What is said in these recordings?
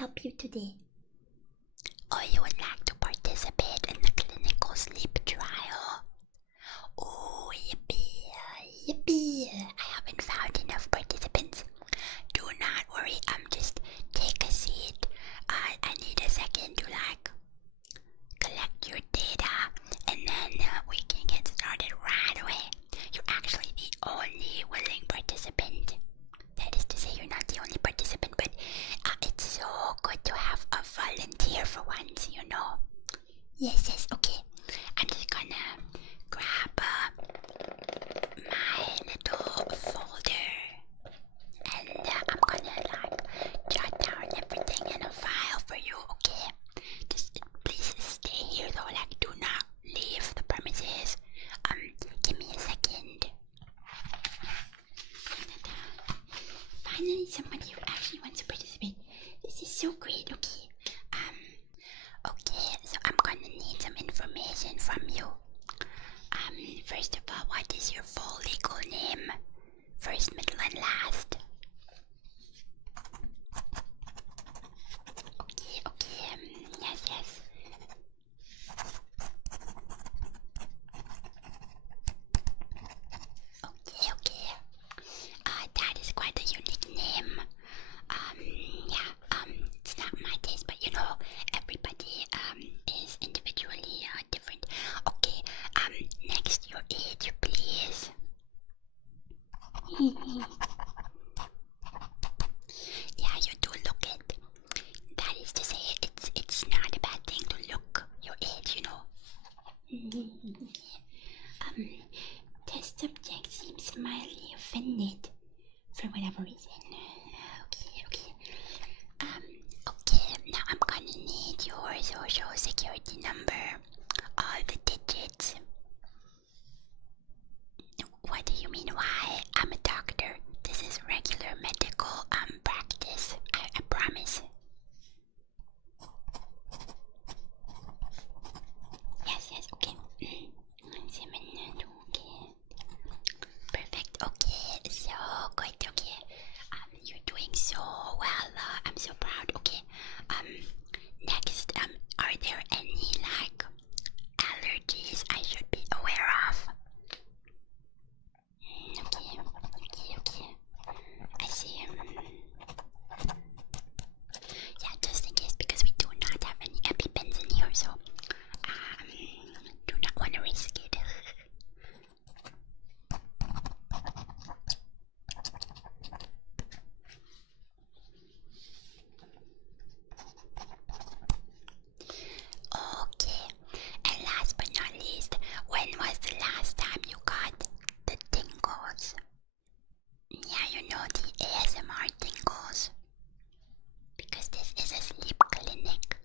help you today? Oh, you would like to participate in the clinical sleep trial? Oh, yippee, yippee. I haven't found enough participants. Do not worry, just take a seat. I need a second to collect your data, and then we can get started right away. You're actually the only willing participant. That is to say, you're not the only participant, but it's so good to have a volunteer for once, you know. Yes, okay. I'm just gonna grab my little folder, and I'm gonna jot down everything in a file for you, okay? Just please stay here though, do not leave the premises. Give me a second. Finally, somebody who actually wants to participate. This is so great, okay? Okay, so I'm gonna need some information from you. First of all, what is your full legal name? First, middle, and last. Okay, yes. Okay. That is quite a unique name. It's not my taste, but you know, everybody is individually different. Okay, next your age, please. Yeah, you do look it. That is to say, it's not a bad thing to look your age, you know. Test subject seems mildly offended for whatever reason. Okay, now I'm gonna need your social security number, all the digits. What do you mean, why? I'm a doctor. This is regular medical practice. I promise. Yes, okay. 172, okay. Perfect, okay. So good, okay. You're doing so well. I'm so proud. Okay. Next, are there any allergies I should be aware of? Okay. I see. Yeah, just in case, because we do not have any EpiPens in here, so do not want to risk it. Okay, and last but not least, when was the last time you got the tingles? Yeah, you know, the ASMR tingles. Because this is a sleep clinic.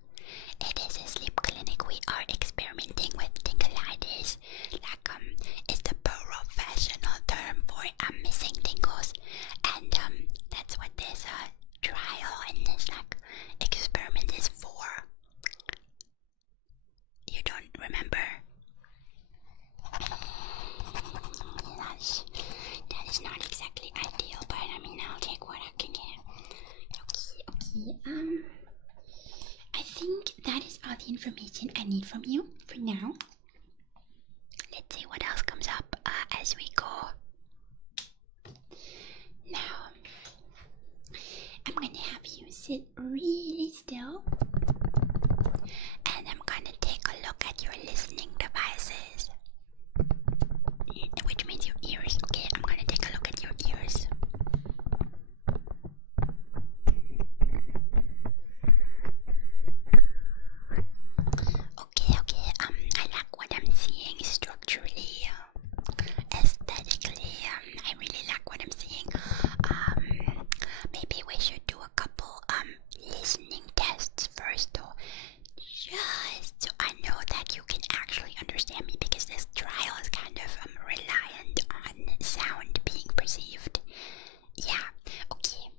It is a sleep clinic. We are experimenting with tingleitis. It's the professional term for missing tingles. And that's what this trial and this experiment is for. You don't remember? That is not exactly ideal, but I mean, I'll take what I can get. Okay. I think that is all the information I need from you for now. Let's see what else comes up as we go. Now, I'm gonna have you sit really still, and I'm gonna take a look at your listening devices, which means your ears. Okay, I'm gonna take a look at your ears. Okay, I like what I'm seeing structurally, aesthetically. I really like what I'm seeing. Maybe we should do a couple listening tests first, though, just so I know that you can actually understand me, because this trial is kind of reliant on sound being perceived. Yeah, okay.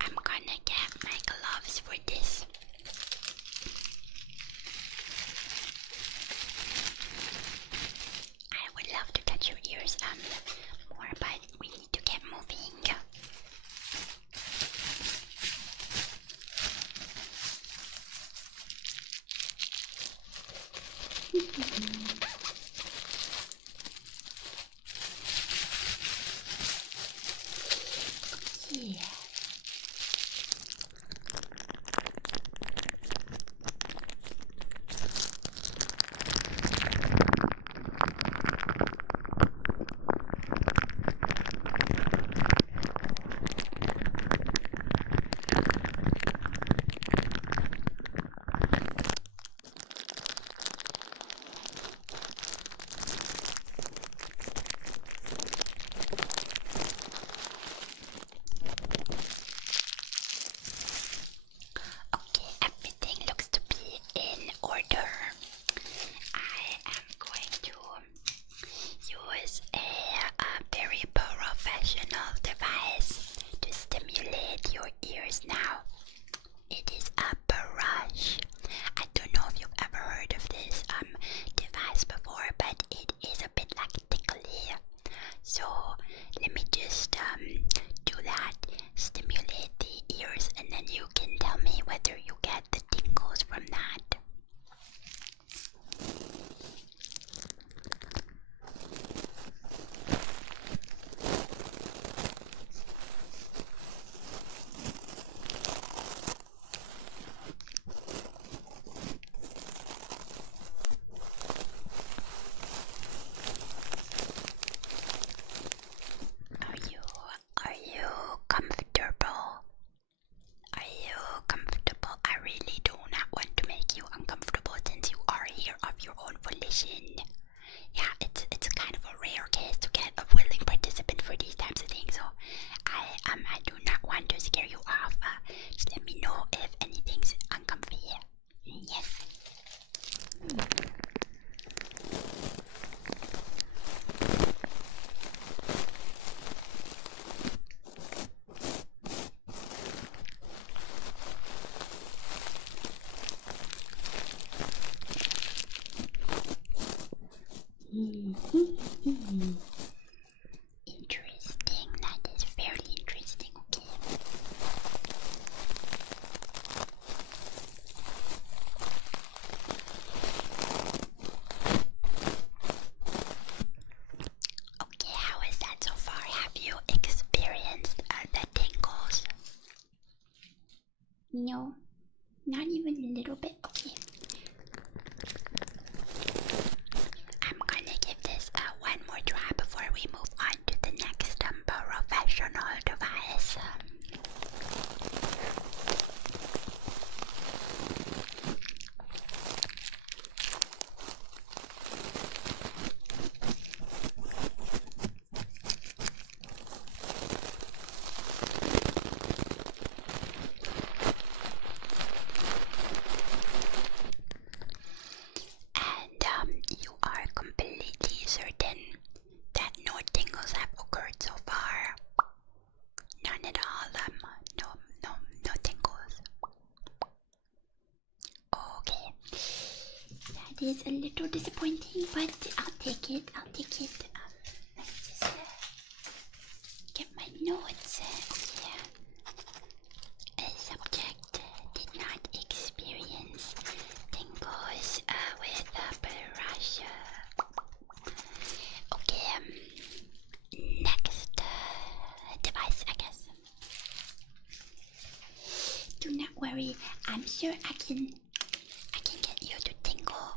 I'm gonna get my gloves for this. I would love to touch your ears more, but we need to get moving. No, not even a little bit. Okay. I'm gonna give this one more try before we move on to the next professional device. And you are completely certain that no tingles have occurred so far? None at all. No tingles. Okay, that is a little disappointing, but I'll take it. Let me just get my notes. Okay. A subject did not experience tingles with brush. Okay, next device, I guess. Do not worry, I'm sure I can get you to tingle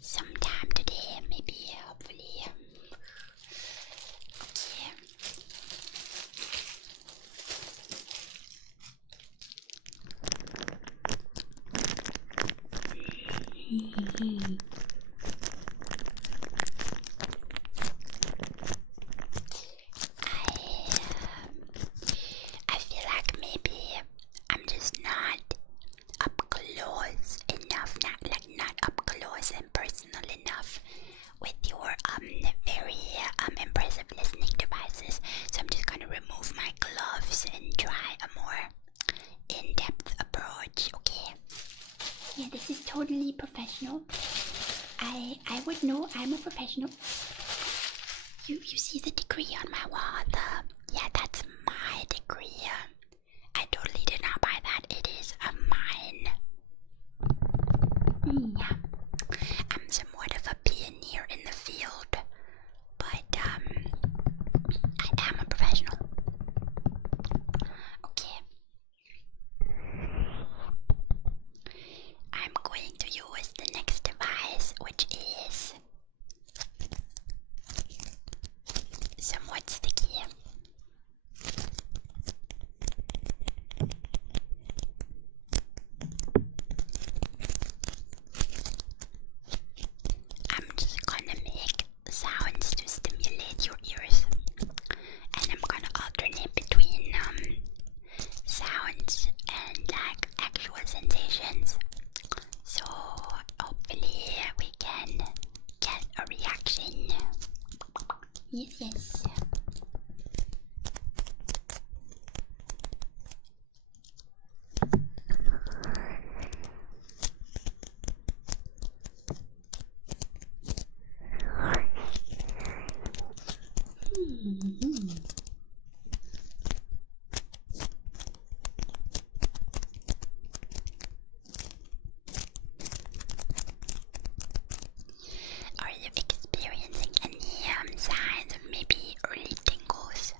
sometime today, maybe, hopefully. Okay. I feel like maybe I'm just not up close enough, not up close and personal enough with your very impressive listening devices. So I'm just gonna remove my gloves and try a more in-depth approach. Okay. Yeah, this is totally professional. I would know I'm a professional. You see the degree on my wall? Yeah, that's my degree. I totally did not buy that. It is mine. Yeah. I'm somewhat of a pioneer in the field, but I am a professional. Okay. I'm going to use the next device, which is somewhat sticky. I'm just gonna make sounds to stimulate your ears, and I'm gonna alternate between sounds and like actual sensations. So hopefully we can get a reaction. Yes. Are you experiencing any signs of maybe early tingles?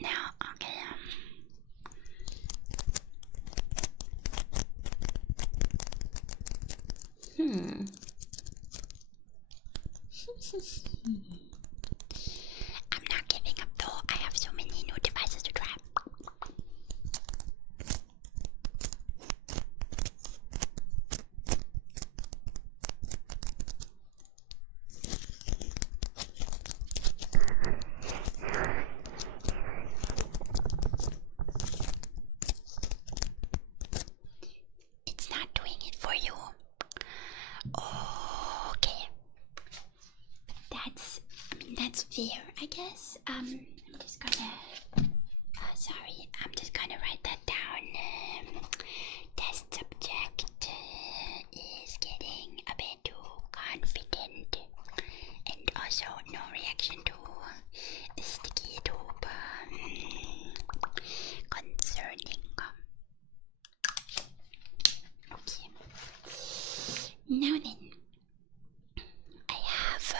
No? Okay. I'm not giving up though. I have so many new devices to try. It's not doing it for you. Okay. That's fair, I guess. I'm just gonna sorry, I'm just gonna write that down. Test subject is getting a bit too confident, and also no reaction to sticky tube. Concerning. Okay. Now then, I have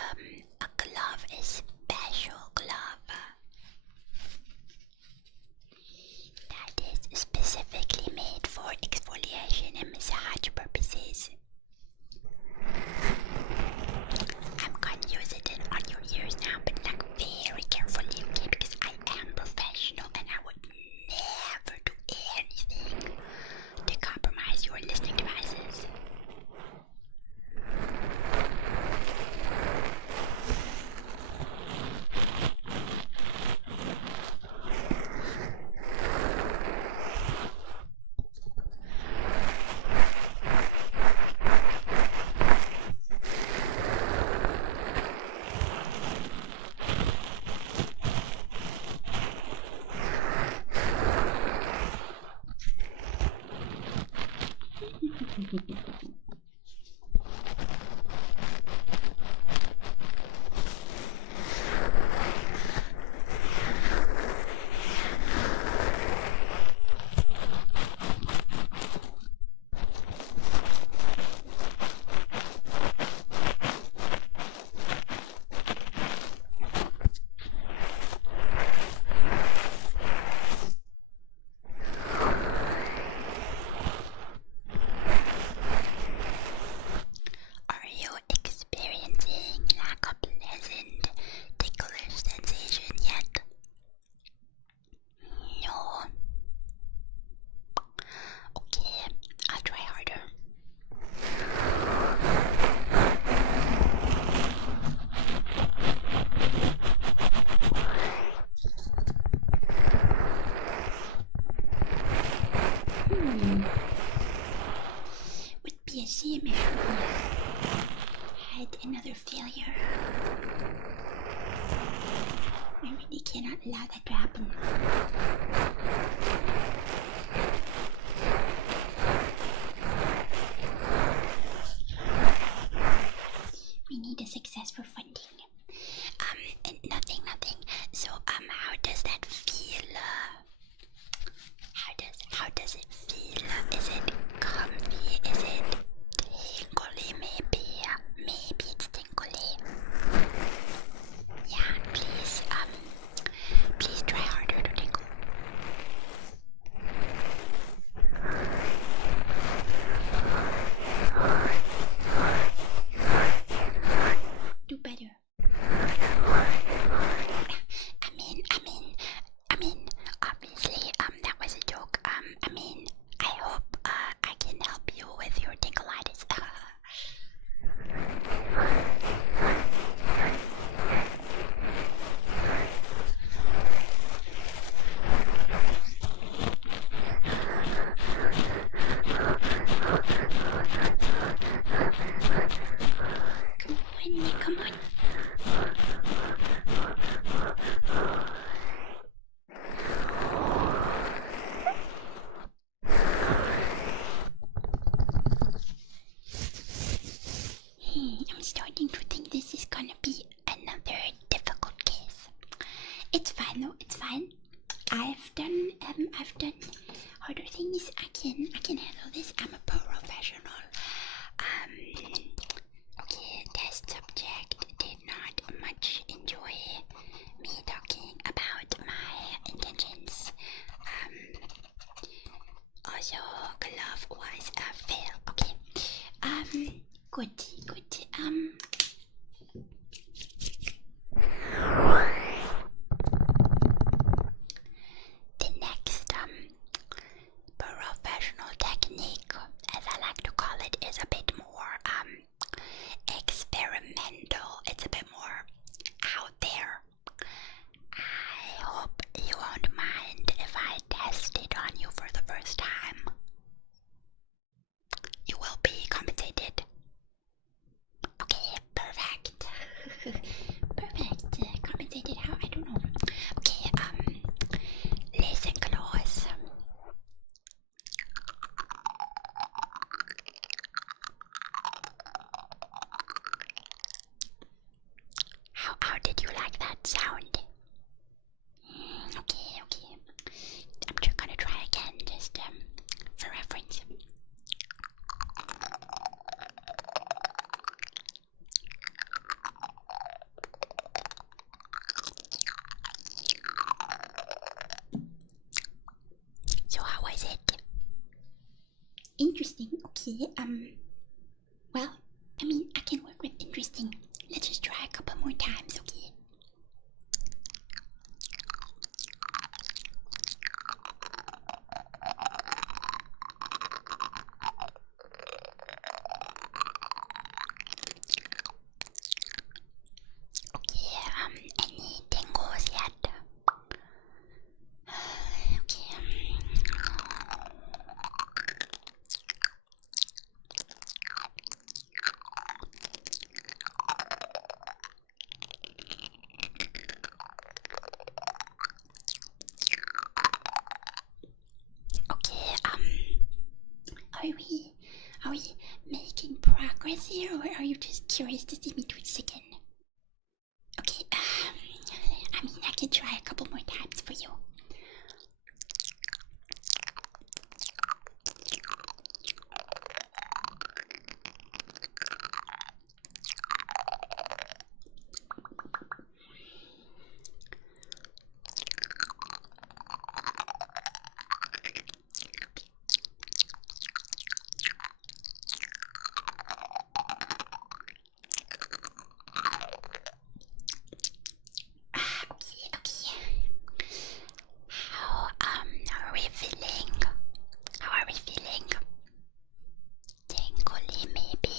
a glove, a special glove that exfoliation and massage purposes. I'm gonna use it on your ears now, but like very carefully, okay? Because I am professional and I would never do anything to compromise your listening devices. Would be a shame if we had another failure. I really cannot allow that to happen. We need a success for funding. And nothing. So, how does that feel? How does it feel? Is it comfy? Is it tingly? Maybe it's tingly. Yeah, please try harder to tingle. Do better. I mean, obviously, that was a joke. I hope I can help you with your tingleitis. Come on. I'm starting to think this is gonna be another difficult case. It's fine though, it's fine. I've done harder things. I can handle this. I'm a professional. Okay, test subject did not much enjoy me talking about my intentions. Also, glove was a fail. Okay. Good. The next professional technique, as I like to call it, is a bit more experimental. It's a bit more out there. I hope you won't mind if I test it on you for the first time. You will be compensated. Okay, perfect. Perfect. Compensated how? I don't know. Okay, listen close. How did you like that sound? Okay. I'm just gonna try again, just for reference. So how was it? Interesting. Okay. Well, I mean, I can work with interesting. Let's just try a couple more times, okay? Okay, any tingles yet? Okay. Okay, are we making progress here, or are you just curious to see me twitch again? Okay, I mean, I can try a couple more times for you. Okay, okay. How are we feeling? How are we feeling? Tingly maybe.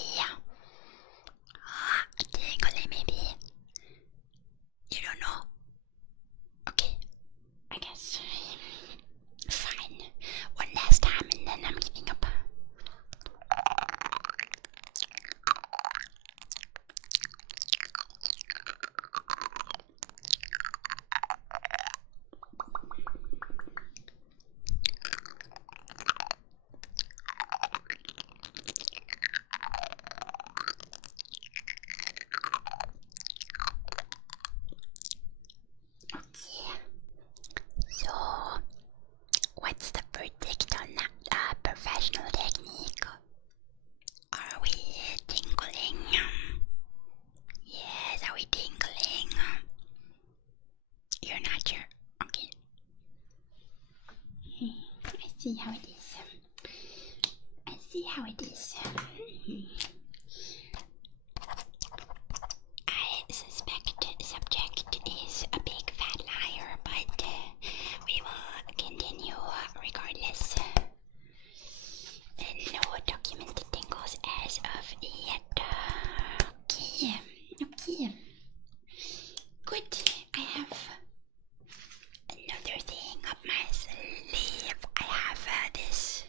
Tingly maybe. You don't know? Okay, I guess. Fine. One last time and then I'm giving up. Okay. So, what's the verdict on that professional technique? Are we tingling? Yes, are we tingling? You're not sure. Okay. I see how it is. I see how it is. I suspect the subject is a big fat liar, but we will continue regardless. No documented tingles as of yet. Okay, okay. Good. I have another thing up my sleeve. I have this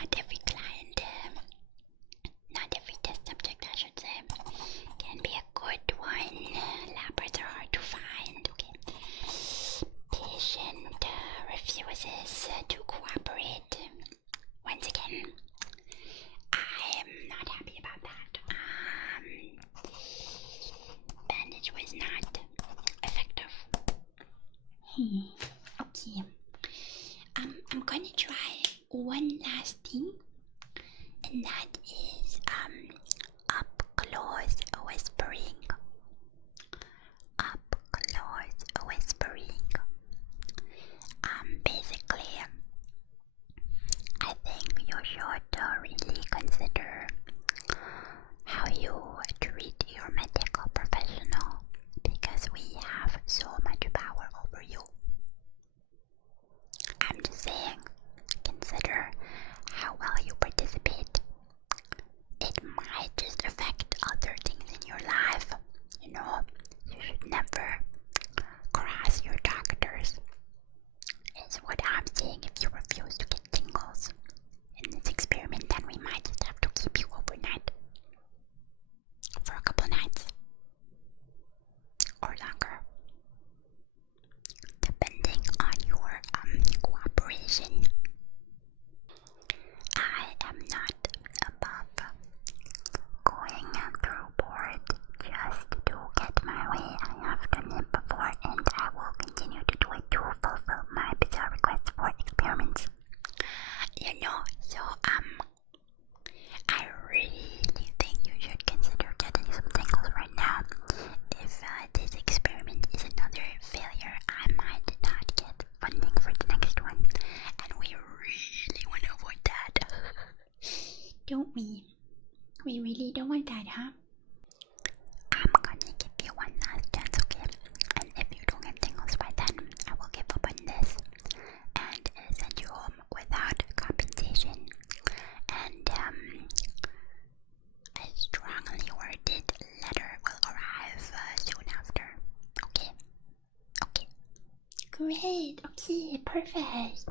not every client, not every test subject, I should say, can be a good one. Labbers are hard to find. Okay. Patient refuses to cooperate. Once again, I am not happy about that. Bandage was not effective. Okay. I'm gonna try one last thing, and that is up close whispering. Up close whispering. Basically, I think you should really consider how you treat your medical professional, because we have so much power over you. I'm just saying, consider how well you participate. It might just affect other things in your life. You know, you should never cross your doctors, is what I'm saying. If you refuse to get tingles in this experiment, then we might just have to keep you overnight for a couple nights or longer, depending on your cooperation. I am not above going through board just to get my way. I have done it before, and I will continue to do it to fulfill my bizarre requests for experiments. You know, so I really think you should consider getting some tingles right now. If this experiment is another failure, I might not get funding for the next one, and we really want to avoid that. Don't we? We really don't want that, huh? I'm gonna give you one last chance, okay? And if you don't get tingles by then, I will give up on this and send you home without compensation. And a strongly worded letter will arrive soon after. Okay? Okay. Great. Okay, perfect.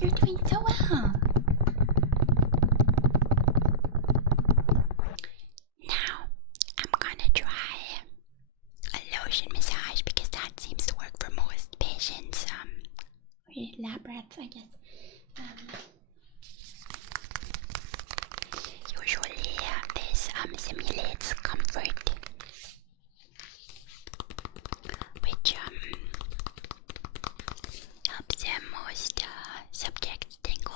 You're doing so well. Now, I'm gonna try a lotion massage, because that seems to work for most patients. Lab rats, I guess. Usually, this simulates comfort, which helps most subjects tingle.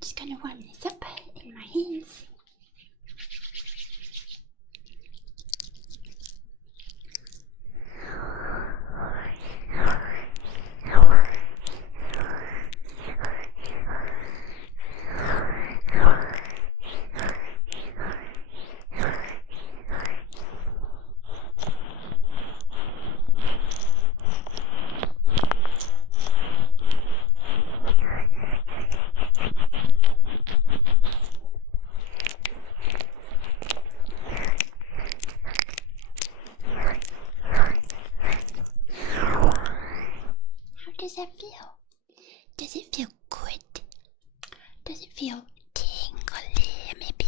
Just gonna warm this up in my hands. How does that feel? Does it feel good? Does it feel tingly, maybe?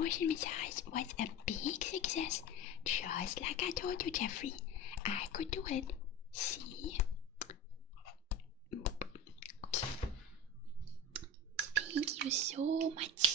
motion massage was a big success. Just like I told you, Jeffrey. I could do it. See? Okay. Thank you so much.